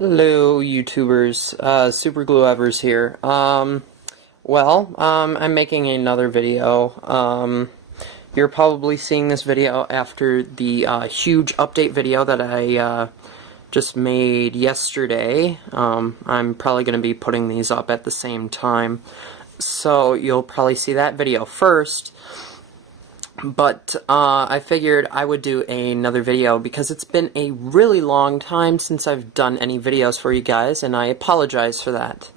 Hello, YouTubers. Superglue Evers here. I'm making another video. You're probably seeing this video after the huge update video that I just made yesterday. I'm probably going to be putting these up at the same time, so you'll probably see that video first. But I figured I would do another video because it's been a really long time since I've done any videos for you guys, and I apologize for that.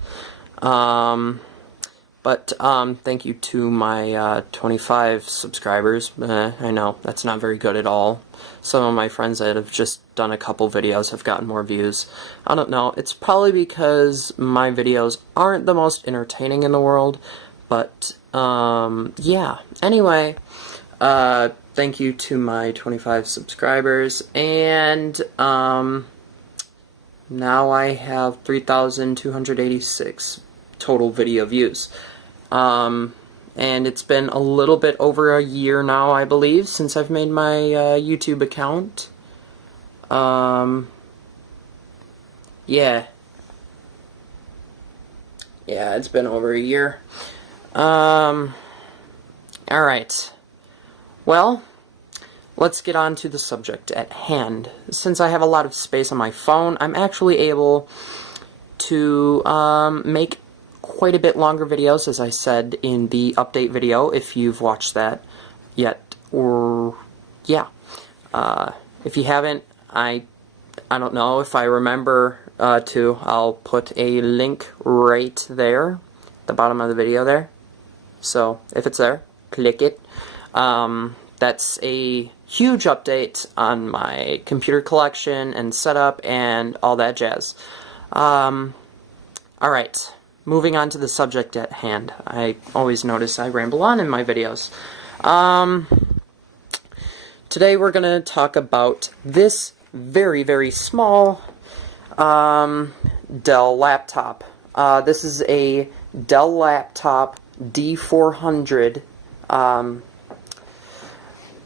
Thank you to my 25 subscribers. I know, that's not very good at all. Some of my friends that have just done a couple videos have gotten more views. I don't know, it's probably because my videos aren't the most entertaining in the world, but yeah. Anyway, thank you to my 25 subscribers, and now I have 3,286 total video views. And it's been a little bit over a year now, I believe, since I've made my YouTube account. Yeah, it's been over a year. Alright. Well, let's get on to the subject at hand. Since I have a lot of space on my phone, I'm actually able to make quite a bit longer videos, as I said in the update video, if you've watched that yet, or yeah. If you haven't, I don't know if I remember to, I'll put a link right there, at the bottom of the video there. So, if it's there, click it. That's a huge update on my computer collection and setup and all that jazz. Alright, moving on to the subject at hand. I always notice I ramble on in my videos. Today we're going to talk about this very, very small Dell laptop. This is a Dell laptop D400.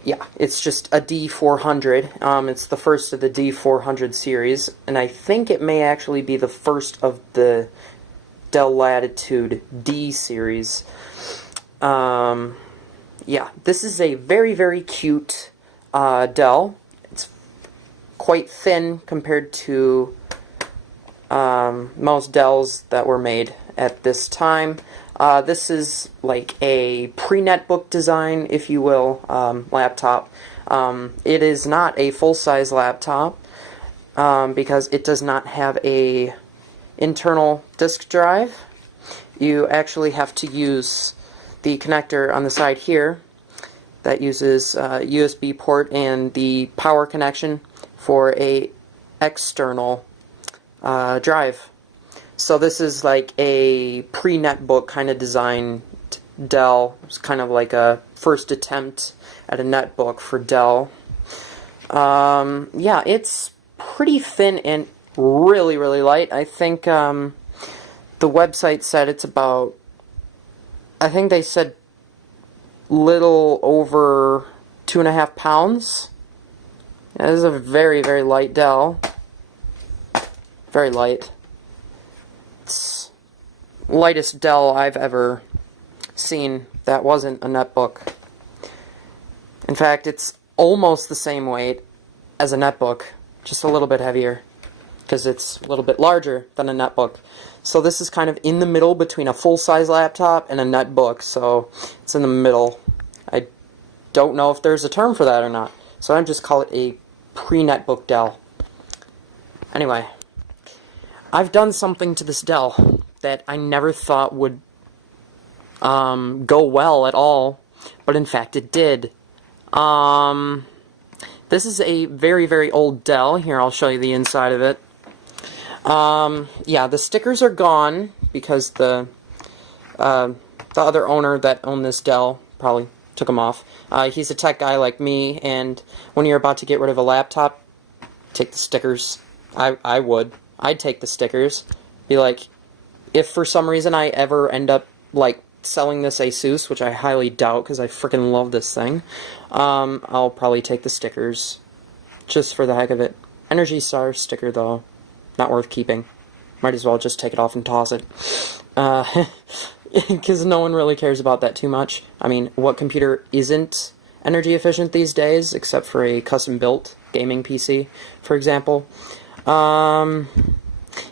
Yeah, it's just a D400. It's the first of the D400 series, and I think it may actually be the first of the Dell Latitude D series. Yeah, this is a very, very cute Dell. It's quite thin compared to most Dells that were made at this time. This is like a pre-netbook design, if you will, laptop. It is not a full-size laptop because it does not have a internal disk drive. You actually have to use the connector on the side here that uses USB port and the power connection for a external drive. So this is like a pre-netbook kind of design Dell. It's kind of like a first attempt at a netbook for Dell. Yeah, it's pretty thin and really, really light. I think the website said it's about, I think they said little over 2.5 pounds. Yeah, this is a very, very light Dell. Very light. It's lightest Dell I've ever seen that wasn't a netbook. In fact, it's almost the same weight as a netbook, just a little bit heavier, because it's a little bit larger than a netbook. So this is kind of in the middle between a full-size laptop and a netbook, so it's in the middle. I don't know if there's a term for that or not, so I just call it a pre-netbook Dell. Anyway, I've done something to this Dell that I never thought would go well at all, but in fact it did. This is a very, very old Dell. Here, I'll show you the inside of it. Yeah, the stickers are gone because the other owner that owned this Dell probably took them off. He's a tech guy like me, and when you're about to get rid of a laptop, take the stickers. I would. I'd take the stickers. Be like, if for some reason I ever end up like selling this Asus, which I highly doubt because I freaking love this thing, I'll probably take the stickers just for the heck of it. Energy Star sticker though, not worth keeping. Might as well just take it off and toss it. Because no one really cares about that too much. I mean, what computer isn't energy efficient these days, except for a custom-built gaming PC, for example?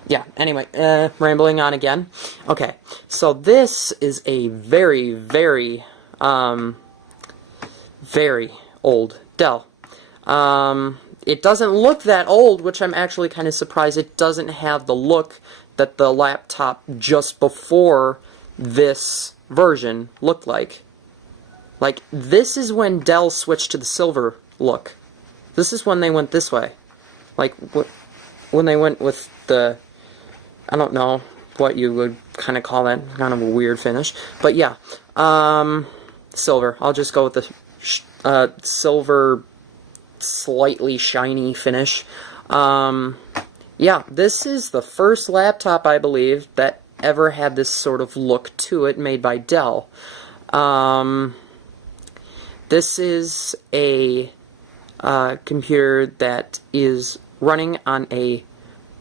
Yeah, anyway, rambling on again. Okay, so this is a very, very, very old Dell. It doesn't look that old, which I'm actually kind of surprised. It doesn't have the look that the laptop just before this version looked like. Like, this is when Dell switched to the silver look. This is when they went this way. Like, when they went with the, I don't know what you would kind of call that, kind of a weird finish. But yeah, silver. I'll just go with the silver, slightly shiny finish. Yeah, this is the first laptop, I believe, that ever had this sort of look to it, made by Dell. This is a computer that is running on a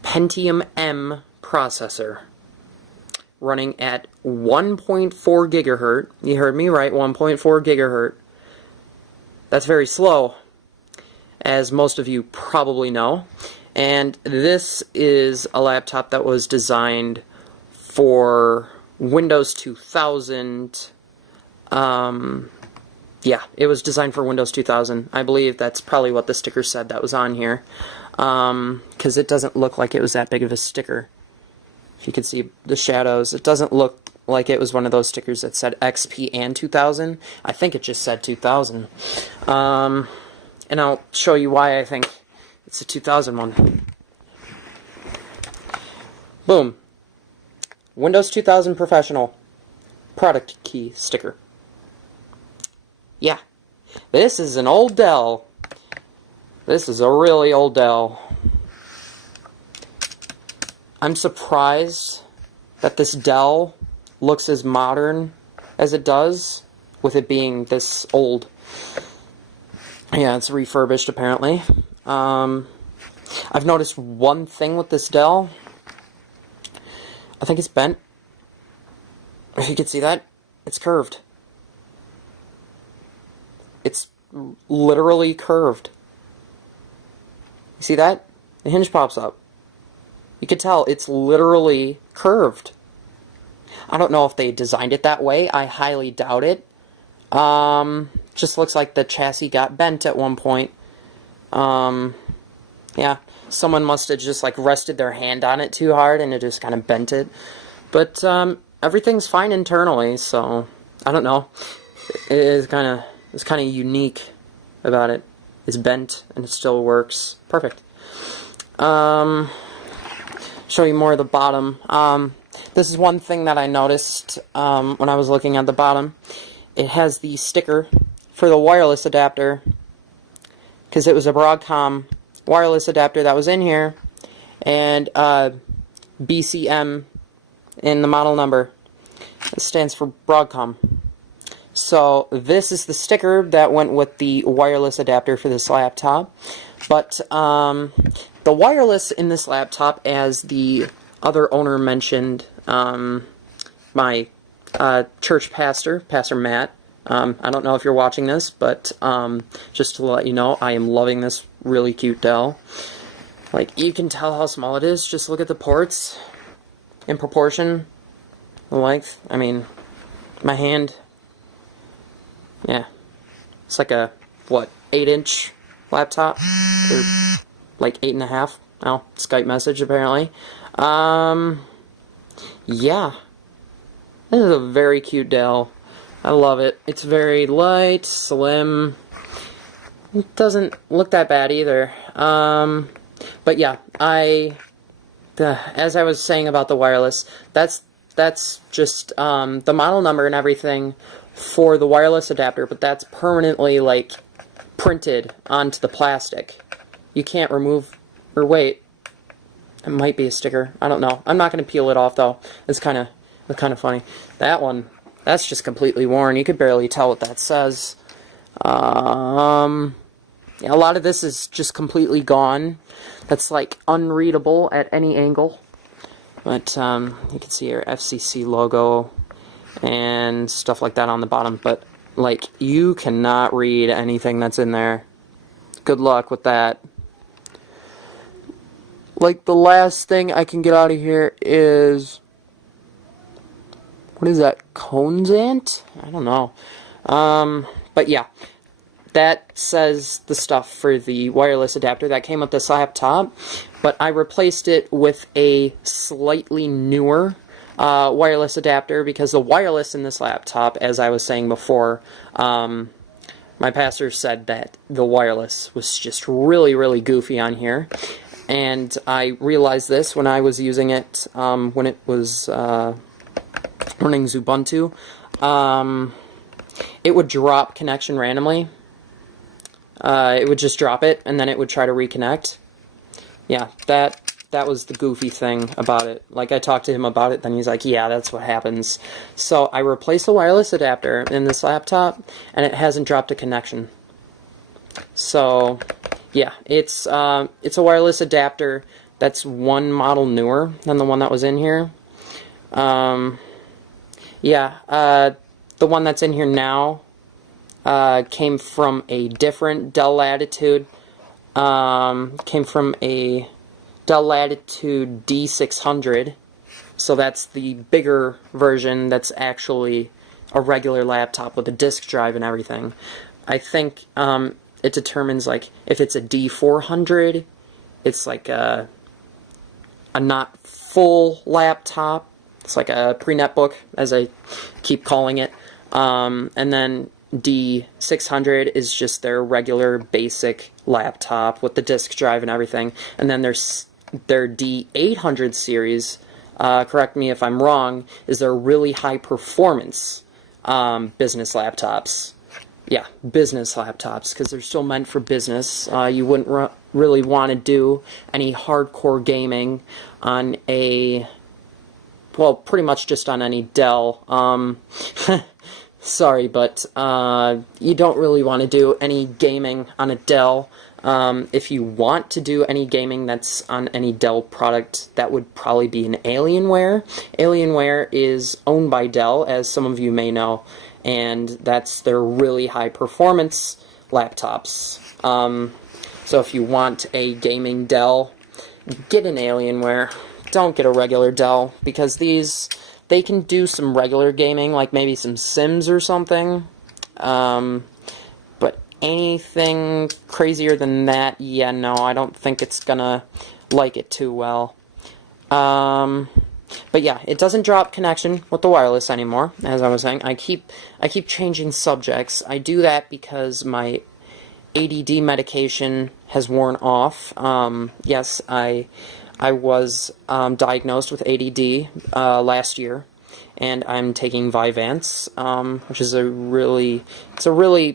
Pentium M processor, running at 1.4 gigahertz. You heard me right, 1.4 gigahertz. That's very slow, as most of you probably know. And this is a laptop that was designed for Windows 2000. Yeah, it was designed for Windows 2000. I believe that's probably what the sticker said that was on here. Because it doesn't look like it was that big of a sticker. If you can see the shadows, it doesn't look like it was one of those stickers that said XP and 2000. I think it just said 2000. And I'll show you why I think it's a 2000 one. Boom. Windows 2000 Professional product key sticker. Yeah. This is an old Dell. This is a really old Dell. I'm surprised that this Dell looks as modern as it does, with it being this old. Yeah, it's refurbished apparently. I've noticed one thing with this Dell. I think it's bent. If you can see that, it's curved. It's literally curved. You see that? The hinge pops up. You can tell it's literally curved. I don't know if they designed it that way. I highly doubt it. Just looks like the chassis got bent at one point. Yeah, someone must have just like rested their hand on it too hard and it just kind of bent it. But everything's fine internally, so I don't know. It's kind of unique about it. It's bent and it still works perfect. Show you more of the bottom. This is one thing that I noticed when I was looking at the bottom. It has the sticker for the wireless adapter, because it was a Broadcom wireless adapter that was in here, and BCM in the model number. It stands for Broadcom. So this is the sticker that went with the wireless adapter for this laptop. But the wireless in this laptop, as the other owner mentioned, my church pastor, Pastor Matt, I don't know if you're watching this, but just to let you know, I am loving this really cute Dell. Like, you can tell how small it is. Just look at the ports in proportion, the length. I mean, my hand, yeah, it's like a, what, 8-inch laptop? Or like 8.5. Oh, Skype message apparently. Yeah. This is a very cute Dell. I love it. It's very light, slim. It doesn't look that bad either. But yeah, as I was saying about the wireless, that's just the model number and everything for the wireless adapter, but that's permanently like printed onto the plastic. You can't remove, or wait, it might be a sticker. I don't know. I'm not going to peel it off though. It's kind of funny. That one, that's just completely worn. You could barely tell what that says. Yeah, a lot of this is just completely gone. that's like unreadable at any angle. But you can see our FCC logo and stuff like that on the bottom. But like, you cannot read anything that's in there. Good luck with that. Like, the last thing I can get out of here is, what is that, Conzant? I don't know. But yeah, that says the stuff for the wireless adapter that came with this laptop, but I replaced it with a slightly newer wireless adapter, because the wireless in this laptop, as I was saying before, my pastor said that the wireless was just really goofy on here, and I realized this when I was using it when it was running Ubuntu. It would drop connection randomly. It would just drop it, and then it would try to reconnect. Yeah, that was the goofy thing about it. Like, I talked to him about it, then he's like, yeah, that's what happens. So I replaced the wireless adapter in this laptop, and it hasn't dropped a connection. So, yeah, it's a wireless adapter that's one model newer than the one that was in here. The one that's in here now came from a different Dell Latitude. Came from a Dell Latitude D600. So that's the bigger version that's actually a regular laptop with a disk drive and everything. I think it determines, like, if it's a D400, it's like a not full laptop. It's like a pre-netbook, as I keep calling it. And then D600 is just their regular basic laptop with the disk drive and everything. And then there's their D800 series, correct me if I'm wrong, is their really high performance business laptops. Yeah, business laptops, because they're still meant for business. You wouldn't really want to do any hardcore gaming on a, well, pretty much just on any Dell. Sorry, but you don't really want to do any gaming on a Dell. If you want to do any gaming that's on any Dell product, that would probably be an Alienware. Alienware is owned by Dell, as some of you may know, and that's their really high performance laptops. So if you want a gaming Dell, get an Alienware. Don't get a regular Dell, because they can do some regular gaming, like maybe some Sims or something. But anything crazier than that, yeah, no, I don't think it's gonna like it too well. But yeah, it doesn't drop connection with the wireless anymore, as I was saying. I keep changing subjects. I do that because my ADD medication has worn off. Yes, I was diagnosed with ADD last year, and I'm taking Vyvanse, which is a really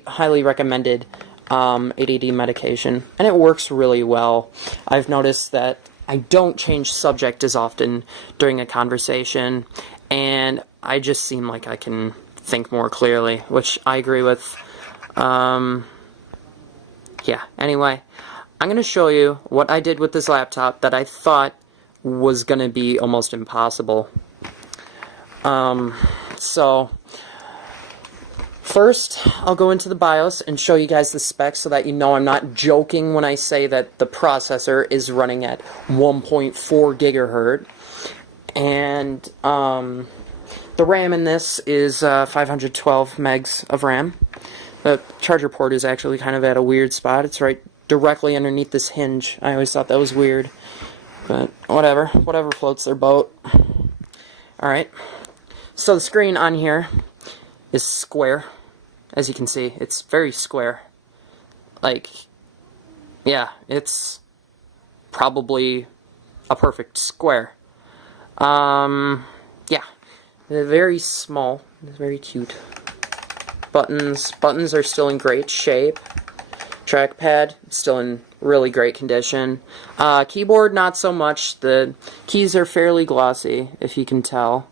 highly recommended ADD medication, and it works really well. I've noticed that I don't change subject as often during a conversation, and I just seem like I can think more clearly, which I agree with. Yeah, anyway, I'm going to show you what I did with this laptop that I thought was going to be almost impossible. So, first, I'll go into the BIOS and show you guys the specs so that you know I'm not joking when I say that the processor is running at 1.4 gigahertz. And the RAM in this is 512 megs of RAM. The charger port is actually kind of at a weird spot. It's right directly underneath this hinge. I always thought that was weird. But whatever floats their boat. Alright. So the screen on here is square. As you can see, it's very square. Like, yeah, it's probably a perfect square. Yeah. They're very small. It's very cute. Buttons are still in great shape. Trackpad, still in really great condition. Keyboard, not so much. The keys are fairly glossy, if you can tell.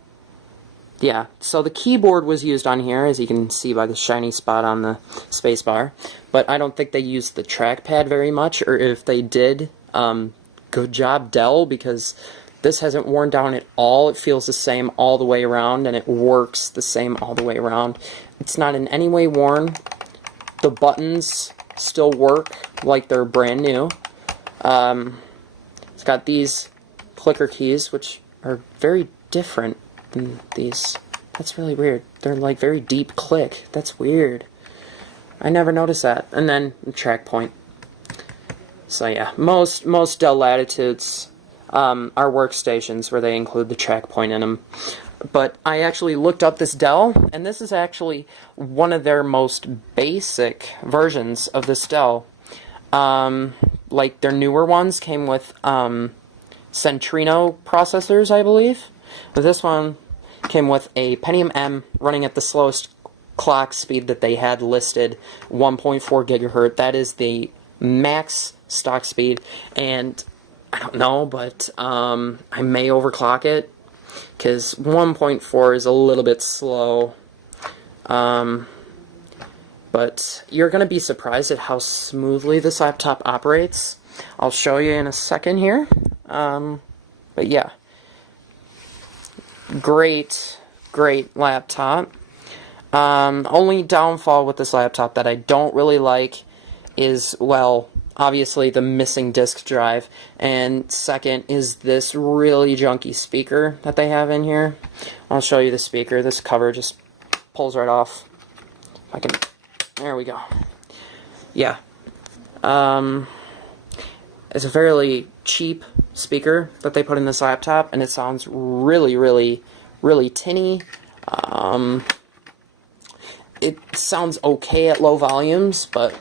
Yeah, so the keyboard was used on here, as you can see by the shiny spot on the spacebar. But I don't think they used the trackpad very much, or if they did, good job, Dell, because this hasn't worn down at all. It feels the same all the way around, and it works the same all the way around. It's not in any way worn. The buttons still work like they're brand new. It's got these clicker keys, which are very different than these. That's really weird. They're like very deep click. That's weird. I never noticed that. And then track point. So yeah, most Dell Latitudes are workstations where they include the track point in them. But I actually looked up this Dell, and this is actually one of their most basic versions of this Dell. Like their newer ones came with Centrino processors, I believe. But this one came with a Pentium M running at the slowest clock speed that they had listed, 1.4 gigahertz. That is the max stock speed, and I don't know, but I may overclock it, because 1.4 is a little bit slow. But you're going to be surprised at how smoothly this laptop operates. I'll show you in a second here. But yeah, great laptop. Only downfall with this laptop that I don't really like is, well, obviously the missing disk drive, and second is this really junky speaker that they have in here. I'll show you the speaker. This cover just pulls right off. If I can, there we go. Yeah. It's a fairly cheap speaker that they put in this laptop, and it sounds really tinny. It sounds okay at low volumes, but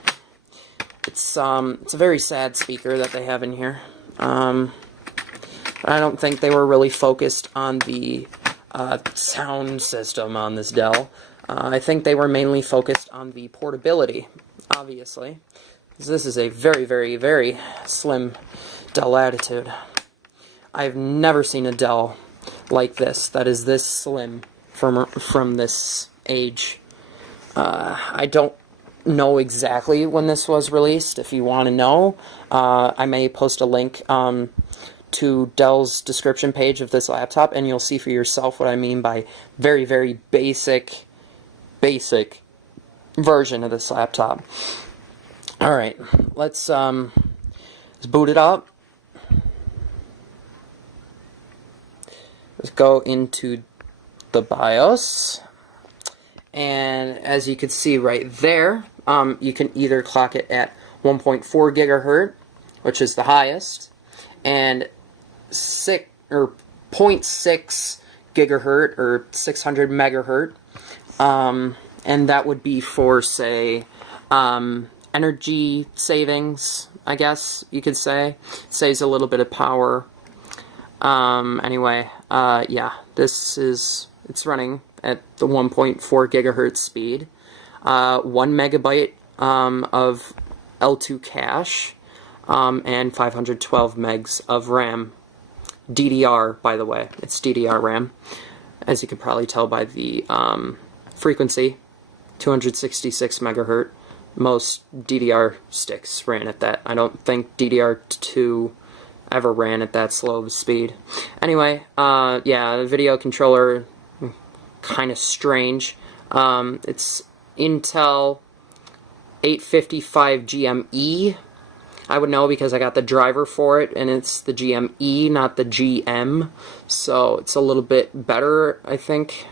it's a very sad speaker that they have in here. I don't think they were really focused on the sound system on this Dell. I think they were mainly focused on the portability, obviously. This is a very slim Dell Latitude. I've never seen a Dell like this that is this slim from this age. I don't know exactly when this was released. If you want to know, I may post a link to Dell's description page of this laptop, and you'll see for yourself what I mean by very basic version of this laptop. Alright, let's boot it up. Let's go into the BIOS. And as you can see right there, you can either clock it at 1.4 gigahertz, which is the highest, and 0.6 gigahertz or 600 megahertz, and that would be for, say, energy savings, I guess you could say. It saves a little bit of power. Anyway, yeah, it's running at the 1.4 gigahertz speed, 1 megabyte of L2 cache, and 512 megs of RAM. DDR, by the way. It's DDR RAM, as you can probably tell by the frequency, 266 megahertz. Most DDR sticks ran at that. I don't think DDR2 ever ran at that slow of a speed. Anyway, yeah, the video controller, kind of strange. It's Intel 855 GME. I would know because I got the driver for it, and it's the GME, not the GM. So it's a little bit better, I think.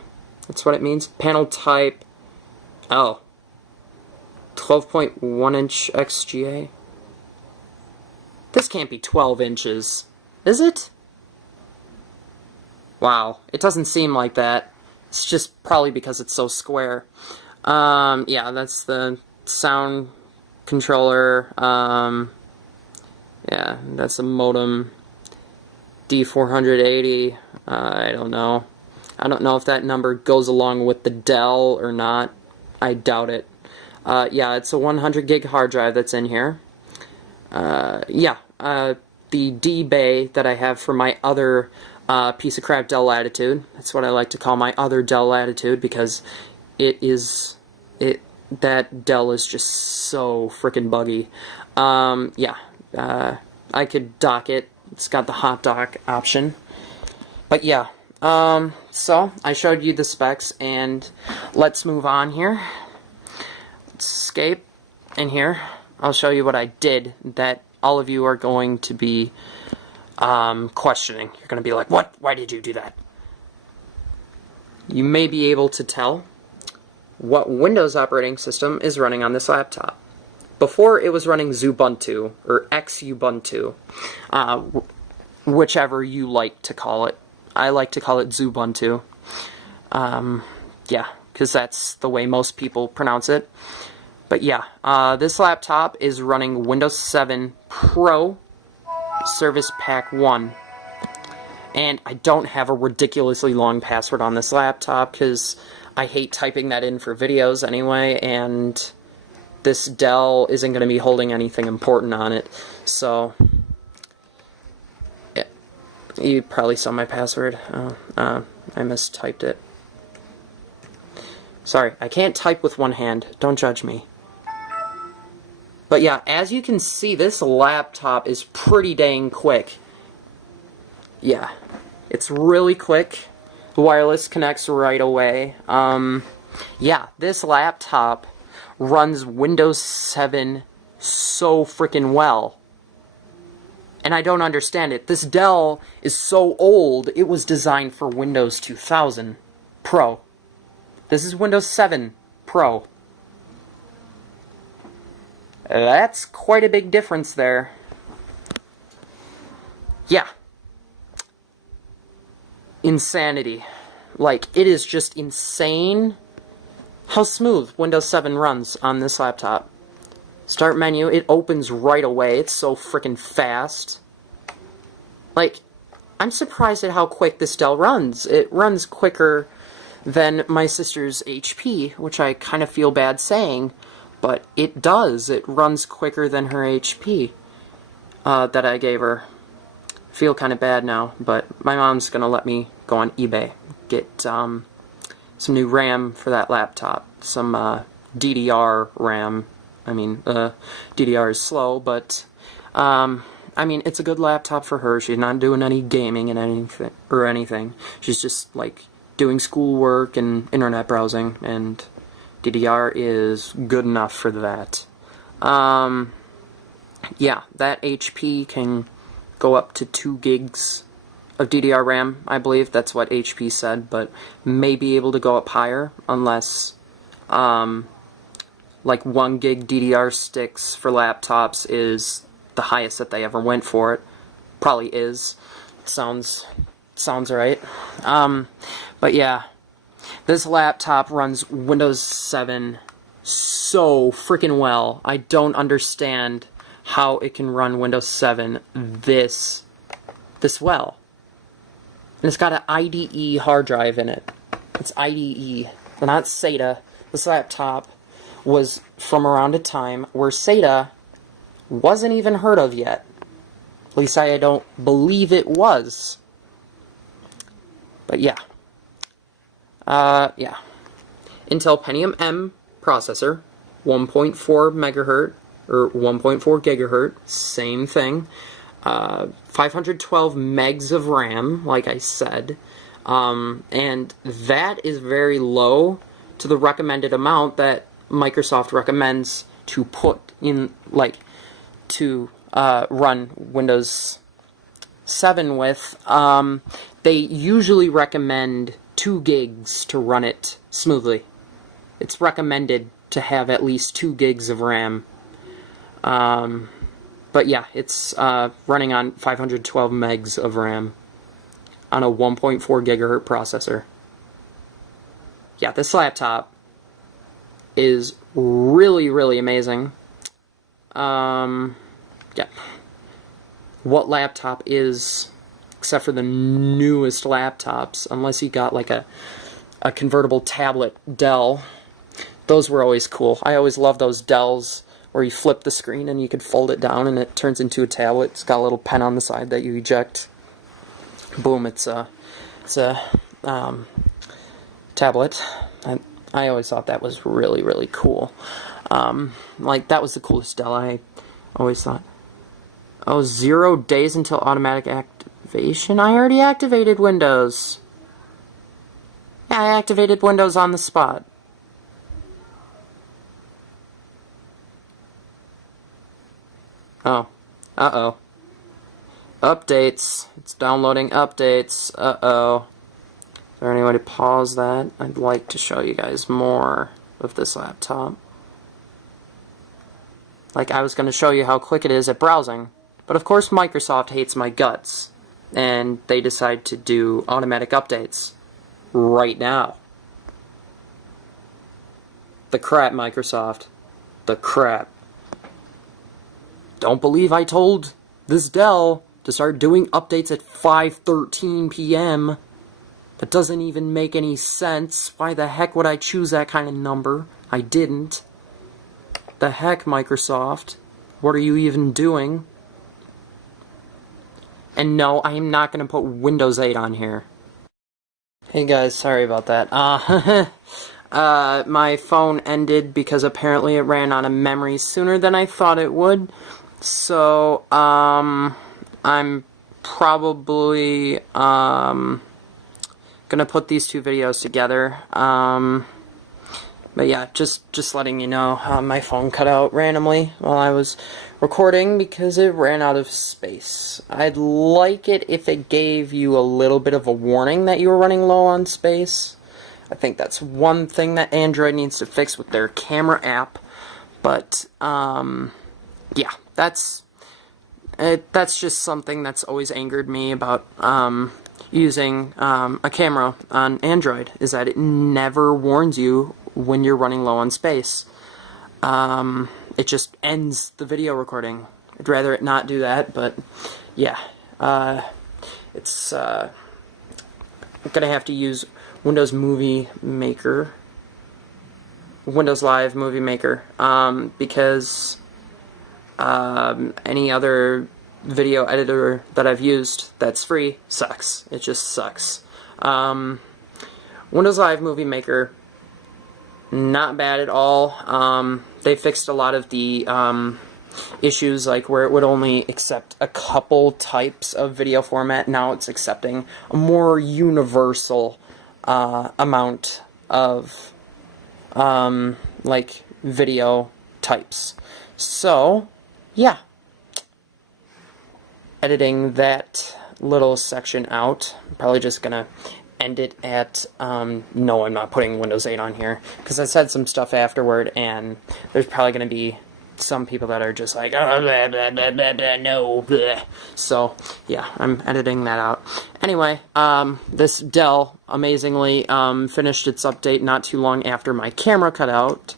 That's what it means. Panel type, oh, 12.1 inch XGA. This can't be 12 inches, is it? Wow, it doesn't seem like that. It's just probably because it's so square. Yeah, that's the sound controller. Yeah, that's a modem. D480. I don't know. I don't know if that number goes along with the Dell or not. I doubt it. Yeah, it's a 100 gig hard drive that's in here. Yeah, the D-Bay that I have for my other piece of crap Dell Latitude. That's what I like to call my other Dell Latitude, because that Dell is just so freaking buggy. Yeah, I could dock it It's got the hot dock option. But yeah, so I showed you the specs, and let's move on here. Let's escape, and here I'll show you what I did that all of you are going to be questioning. You're going to be like, what? Why did you do that? You may be able to tell what Windows operating system is running on this laptop. Before, it was running Xubuntu, or Xubuntu, whichever you like to call it. I like to call it Xubuntu. Yeah, because that's the way most people pronounce it. But yeah, this laptop is running Windows 7 Pro Service Pack 1. And I don't have a ridiculously long password on this laptop because I hate typing that in for videos anyway, and this Dell isn't going to be holding anything important on it. So, yeah, you probably saw my password. I mistyped it. Sorry, I can't type with one hand. Don't judge me. But yeah, as you can see, this laptop is pretty dang quick. Yeah, it's really quick. The wireless connects right away. Yeah, this laptop runs Windows 7 so freaking well. And I don't understand it. This Dell is so old, it was designed for Windows 2000 Pro. This is Windows 7 Pro. That's quite a big difference there. Yeah. Insanity. Like, it is just insane how smooth Windows 7 runs on this laptop. Start menu, it opens right away. It's so freaking fast. Like, I'm surprised at how quick this Dell runs. It runs quicker than my sister's HP, which I kind of feel bad saying, but it does. It runs quicker than her HP that I gave her. Feel kind of bad now, but my mom's gonna let me go on eBay, get some new RAM for that laptop, some DDR RAM. I mean, DDR is slow, but I mean, it's a good laptop for her. She's not doing any gaming and anything. She's just like doing schoolwork and internet browsing, and DDR is good enough for that. Yeah, that HP can go up to 2 gigs of DDR RAM, I believe. That's what HP said, but may be able to go up higher unless like 1 gig DDR sticks for laptops is the highest that they ever went for it. Probably is. Sounds right. But yeah, this laptop runs Windows 7 so freaking well. I don't understand how it can run Windows 7 this well. And it's got an IDE hard drive in it. It's IDE, not SATA. This laptop was from around a time where SATA wasn't even heard of yet. At least I don't believe it was. But yeah. Yeah. Intel Pentium M processor, 1.4 megahertz, or 1.4 gigahertz, same thing. 512 megs of RAM, like I said. And that is very low to the recommended amount that Microsoft recommends to put in, like, to run Windows 7 with. They usually recommend 2 gigs to run it smoothly. It's recommended to have at least 2 gigs of RAM. But yeah, it's running on 512 megs of RAM on a 1.4 gigahertz processor. Yeah, this laptop is really, really amazing. Yeah. What laptop is, except for the newest laptops, unless you got like a convertible tablet Dell. Those were always cool. I always loved those Dells where you flip the screen and you could fold it down and it turns into a tablet. It's got a little pen on the side that you eject. Boom, it's a tablet. I always thought that was really, really cool. Like, that was the coolest Dell, I always thought. Oh, 0 days until automatic activation? I already activated Windows. Yeah, I activated Windows on the spot. Oh. Uh-oh. Updates. It's downloading updates. Uh-oh. Is there any way to pause that? I'd like to show you guys more of this laptop. Like, I was going to show you how quick it is at browsing. But of course Microsoft hates my guts. And they decide to do automatic updates. Right now. The crap, Microsoft. The crap. Don't believe I told this Dell to start doing updates at 5:13 p.m. That doesn't even make any sense. Why the heck would I choose that kind of number? I didn't. The heck, Microsoft? What are you even doing? And no, I am not going to put Windows 8 on here. Hey guys, sorry about that. My phone ended because apparently it ran out of memory sooner than I thought it would. So, I'm probably, gonna put these two videos together. But yeah, just letting you know, my phone cut out randomly while I was recording because it ran out of space. I'd like it if it gave you a little bit of a warning that you were running low on space. I think that's one thing that Android needs to fix with their camera app. But, yeah, that's just something that's always angered me about, using, a camera on Android, is that it never warns you when you're running low on space. It just ends the video recording. I'd rather it not do that, but yeah, it's I'm gonna have to use Windows Movie Maker, Windows Live Movie Maker, because any other video editor that I've used that's free sucks. It just sucks. Windows Live Movie Maker, not bad at all. They fixed a lot of the issues, like where it would only accept a couple types of video format. Now it's accepting a more universal amount of like video types. So yeah, editing that little section out. I'm probably just gonna end it at, no, I'm not putting Windows 8 on here, because I said some stuff afterward, and there's probably going to be some people that are just like, oh, blah, blah, blah, blah, blah, no, blah. So, yeah, I'm editing that out. Anyway, this Dell, amazingly, finished its update not too long after my camera cut out.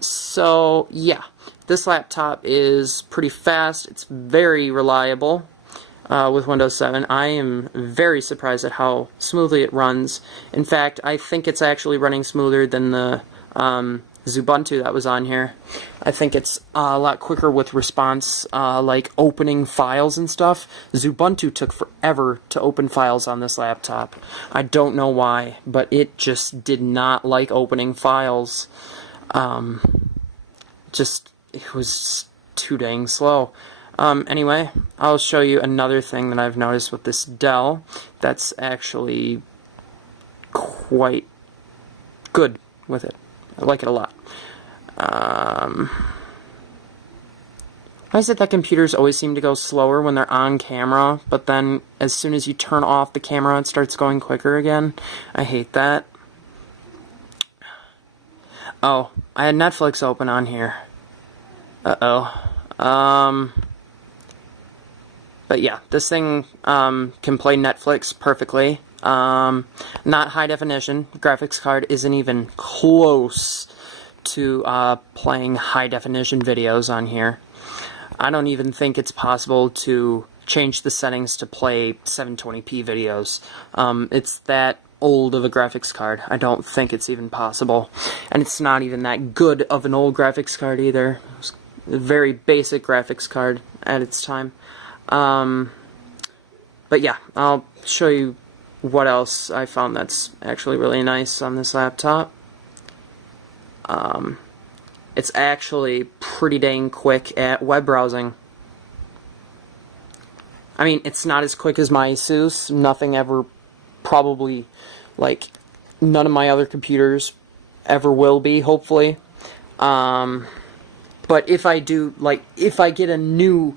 So, yeah, this laptop is pretty fast. It's very reliable. With Windows 7. I am very surprised at how smoothly it runs. In fact, I think it's actually running smoother than the Ubuntu that was on here. I think it's a lot quicker with response, like opening files and stuff. Ubuntu took forever to open files on this laptop. I don't know why, but it just did not like opening files. It was too dang slow. Anyway, I'll show you another thing that I've noticed with this Dell that's actually quite good with it. I like it a lot. Why is it that computers always seem to go slower when they're on camera, but then as soon as you turn off the camera it starts going quicker again? I hate that. Oh, I had Netflix open on here. Uh-oh. But yeah, this thing can play Netflix perfectly. Not high definition. The graphics card isn't even close to playing high definition videos on here. I don't even think it's possible to change the settings to play 720p videos. It's that old of a graphics card. I don't think it's even possible. And it's not even that good of an old graphics card either. It was a very basic graphics card at its time. But yeah, I'll show you what else I found that's actually really nice on this laptop. It's actually pretty dang quick at web browsing. I mean, it's not as quick as my Asus. Nothing ever, probably, like, none of my other computers ever will be, hopefully. But if I do, like, if I get a new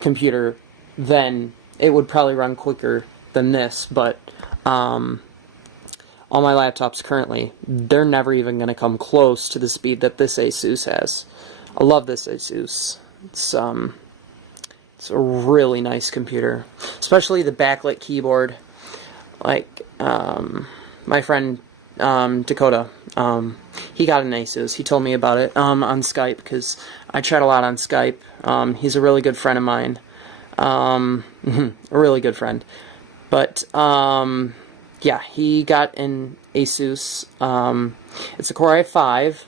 computer, then it would probably run quicker than this. But all my laptops currently, they're never even going to come close to the speed that this Asus has. I love this Asus. It's a really nice computer, especially the backlit keyboard. Like my friend Dakota, he got an Asus. He told me about it on Skype, because I chat a lot on Skype. He's a really good friend of mine, a really good friend. But yeah, he got an Asus. It's a Core i5.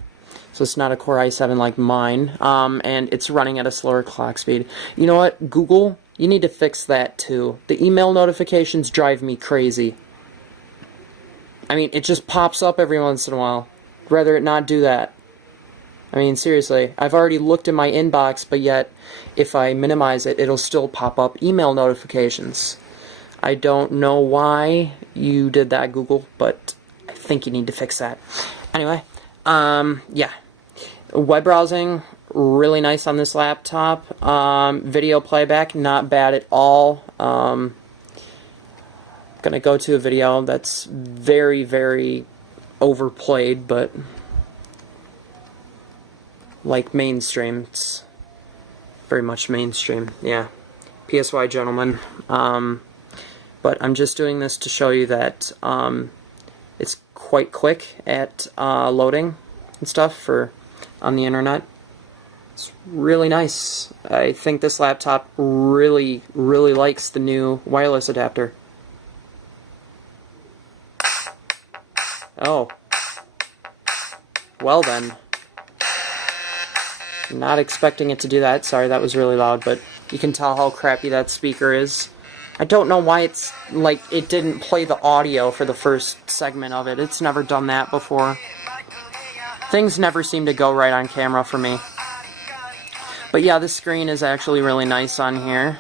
So it's not a Core i7 like mine, and it's running at a slower clock speed. You know what, Google, you need to fix that too. The email notifications drive me crazy. I mean, it just pops up every once in a while. I'd rather it not do that. I mean, seriously, I've already looked in my inbox, but yet, if I minimize it, it'll still pop up email notifications. I don't know why you did that, Google, but I think you need to fix that. Anyway, yeah. Web browsing, really nice on this laptop. Video playback, not bad at all. Gonna go to a video that's very, very overplayed, but like mainstream. It's very much mainstream, yeah. PSY gentlemen. But I'm just doing this to show you that it's quite quick at loading and stuff for on the internet. It's really nice. I think this laptop really, really likes the new wireless adapter. Oh. Well then. Not expecting it to do that. Sorry, that was really loud, but you can tell how crappy that speaker is. I don't know why it's, like, it didn't play the audio for the first segment of it. It's never done that before. Things never seem to go right on camera for me. But yeah, the screen is actually really nice on here.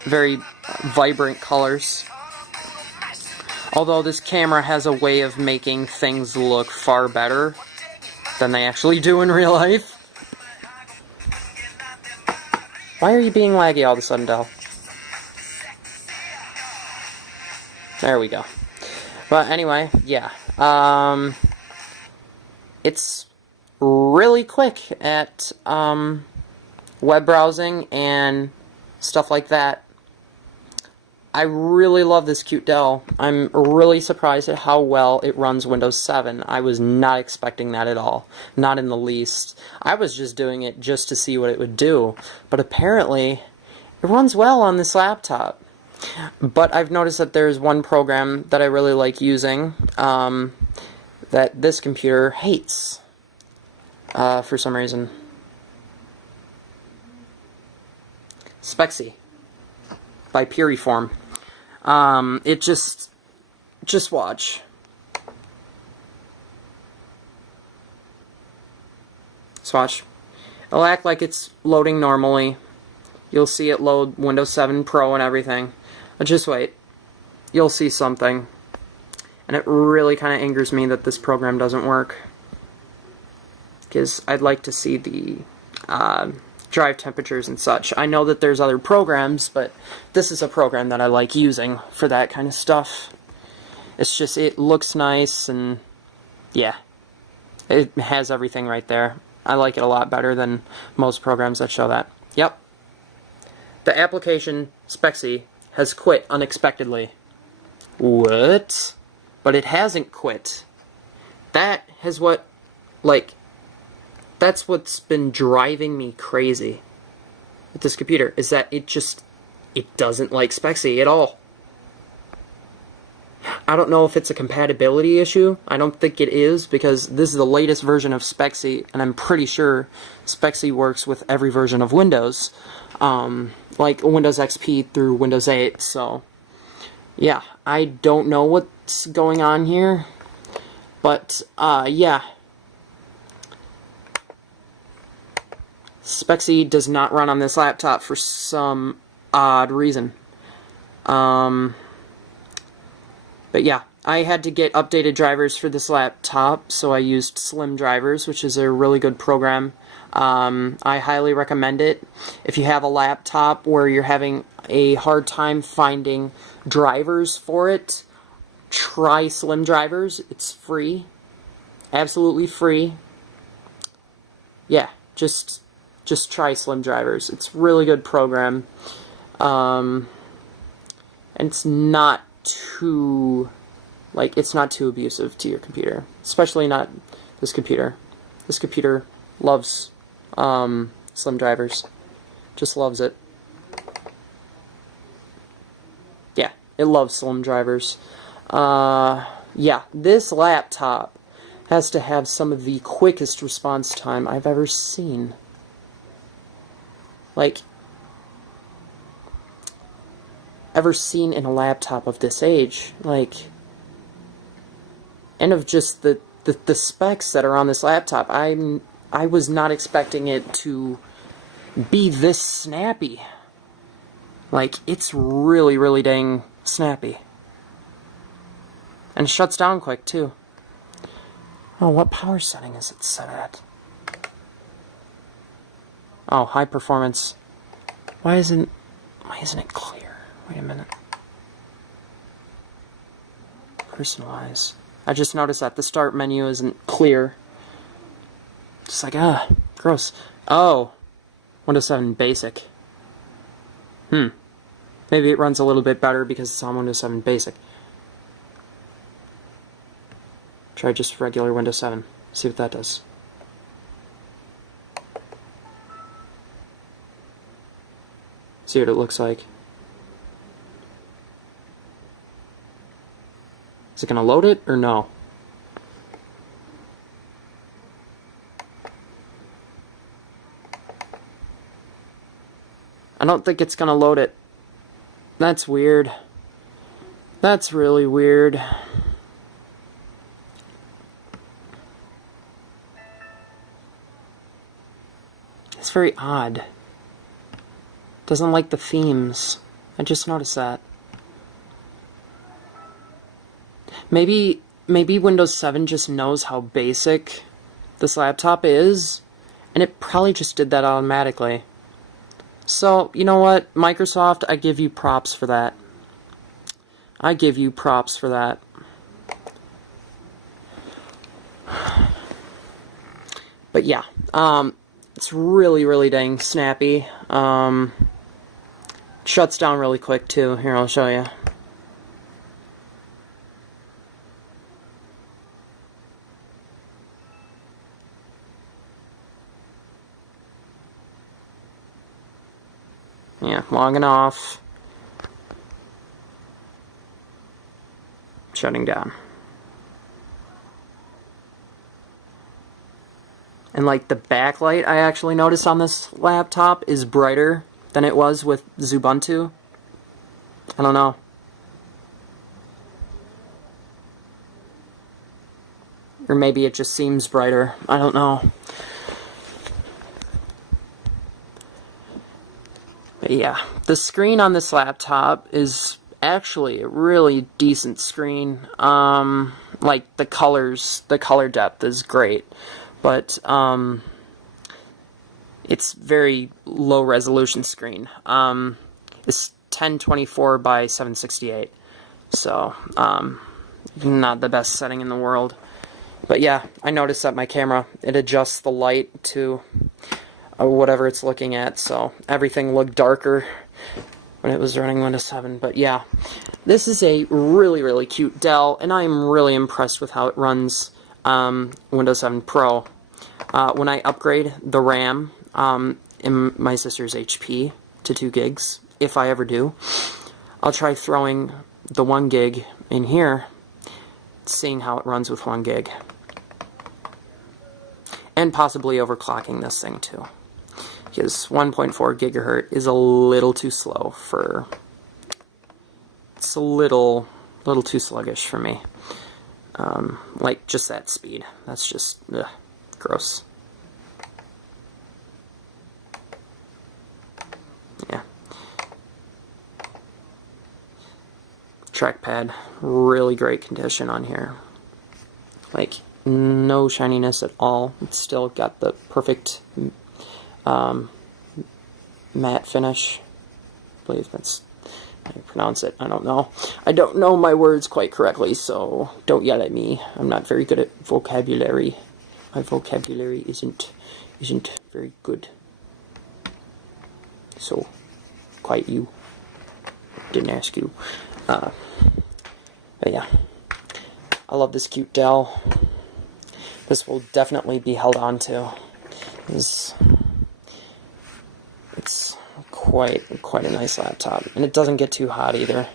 Very vibrant colors. Although this camera has a way of making things look far better than they actually do in real life. Why are you being laggy all of a sudden, Dell? There we go. But anyway, yeah. It's really quick at web browsing and stuff like that. I really love this cute Dell. I'm really surprised at how well it runs Windows 7. I was not expecting that at all. Not in the least. I was just doing it just to see what it would do. But apparently, it runs well on this laptop. But I've noticed that there's one program that I really like using that this computer hates for some reason. Spexy by Puriform. It just watch. Just watch. It'll act like it's loading normally. You'll see it load Windows 7 Pro and everything. But just wait. You'll see something. And it really kind of angers me that this program doesn't work. Because I'd like to see the drive temperatures and such. I know that there's other programs, but this is a program that I like using for that kind of stuff. It's just, it looks nice, and yeah, it has everything right there. I like it a lot better than most programs that show that. Yep. The application, Spexy, has quit unexpectedly. What? But it hasn't quit. That has what, like, that's what's been driving me crazy with this computer, is that it doesn't like Spexy at all. I don't know if it's a compatibility issue. I don't think it is, because this is the latest version of Spexy, and I'm pretty sure Spexy works with every version of Windows, like Windows XP through Windows 8, so yeah, I don't know what's going on here, but yeah. Spexy does not run on this laptop for some odd reason. But yeah, I had to get updated drivers for this laptop, so I used Slim Drivers, which is a really good program. I highly recommend it. If you have a laptop where you're having a hard time finding drivers for it, try Slim Drivers. It's free. Absolutely free. Yeah, just try Slim Drivers. It's a really good program. And it's not too, it's not too abusive to your computer. Especially not this computer. This computer loves Slim Drivers. Just loves it. Yeah, it loves Slim Drivers. Yeah, this laptop has to have some of the quickest response time I've ever seen. Ever seen in a laptop of this age. And of just the specs that are on this laptop. I was not expecting it to be this snappy. It's really, really dang snappy. And it shuts down quick, too. Oh, what power setting is it set at? Oh, high performance. Why isn't it clear? Wait a minute. Personalize. I just noticed that the start menu isn't clear. Just gross. Oh, Windows 7 Basic. Maybe it runs a little bit better because it's on Windows 7 Basic. Try just regular Windows 7. See what that does. See what it looks like. Is it going to load it or no? I don't think it's going to load it. That's weird. That's really weird. It's very odd. Doesn't like the themes. I just noticed that. Maybe Windows 7 just knows how basic this laptop is, and it probably just did that automatically. So, you know what, Microsoft, I give you props for that. I give you props for that. But yeah, it's really, really dang snappy. Shuts down really quick too. Here, I'll show you. Yeah, logging off. Shutting down. And the backlight I actually noticed on this laptop is brighter than it was with Ubuntu. I don't know. Or maybe it just seems brighter. I don't know. But yeah, the screen on this laptop is actually a really decent screen. The color depth is great. But it's very low resolution screen. It's 1024 by 768, so not the best setting in the world. But yeah, I noticed that my camera, it adjusts the light to whatever it's looking at, so everything looked darker when it was running Windows 7. But yeah, this is a really, really cute Dell, and I am really impressed with how it runs Windows 7 Pro. When I upgrade the RAM in my sister's HP to 2 gigs, if I ever do, I'll try throwing the 1 gig in here, seeing how it runs with 1 gig. And possibly overclocking this thing too. Because 1.4 gigahertz is a little too slow for... It's a little too sluggish for me. Just that speed. That's just... ugh, gross. trackpad, really great condition on here. Like, no shininess at all. It's still got the perfect matte finish. I believe that's how you pronounce it. I don't know. I don't know my words quite correctly, so don't yell at me. I'm not very good at vocabulary. My vocabulary isn't very good. So, quiet you. Didn't ask you. But yeah, I love this cute Dell. This will definitely be held on to. It's quite a nice laptop, and it doesn't get too hot either,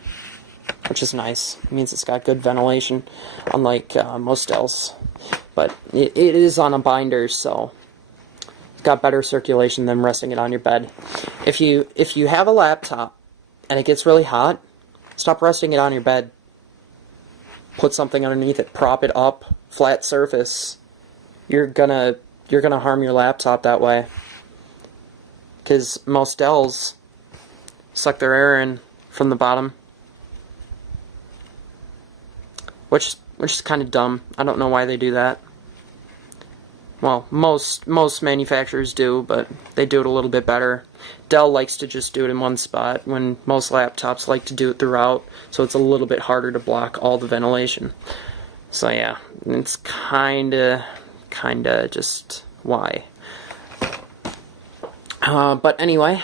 which is nice. It means it's got good ventilation, unlike most Dells. But it is on a binder, so it's got better circulation than resting it on your bed. If you have a laptop and it gets really hot, stop resting it on your bed. Put something underneath it, prop it up, flat surface. You're gonna harm your laptop that way. Because most Dells suck their air in from the bottom, which is kind of dumb. I don't know why they do that. Well, most manufacturers do, but they do it a little bit better. Dell likes to just do it in one spot, when most laptops like to do it throughout, so it's a little bit harder to block all the ventilation. So yeah, it's kinda just why. But anyway,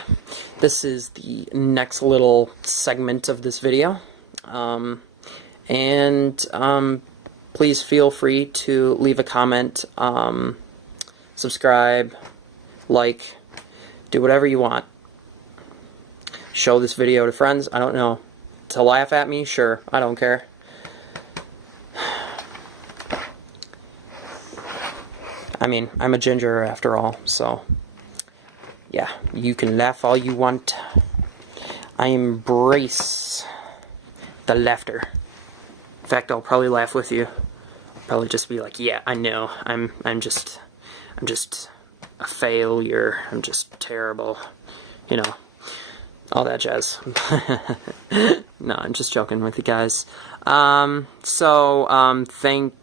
this is the next little segment of this video. Please feel free to leave a comment, subscribe, like, do whatever you want. Show this video to friends, I don't know. To laugh at me, sure, I don't care. I mean, I'm a ginger after all, so yeah, you can laugh all you want. I embrace the laughter. In fact, I'll probably laugh with you. I'll probably just be like, yeah, I know. I'm just a failure. I'm just terrible. You know, all that jazz. No, I'm just joking with you guys. Thank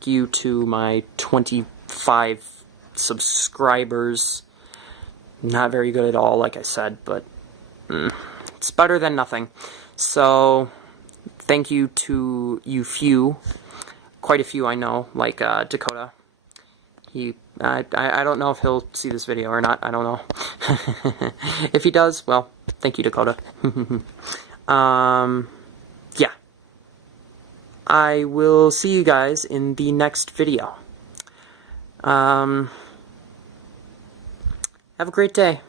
you to my 25 subscribers. Not very good at all, like I said, but it's better than nothing. So, thank you to you few, quite a few I know, like Dakota. I don't know if he'll see this video or not, I don't know. If he does, well, thank you, Dakota. Yeah. I will see you guys in the next video. Have a great day.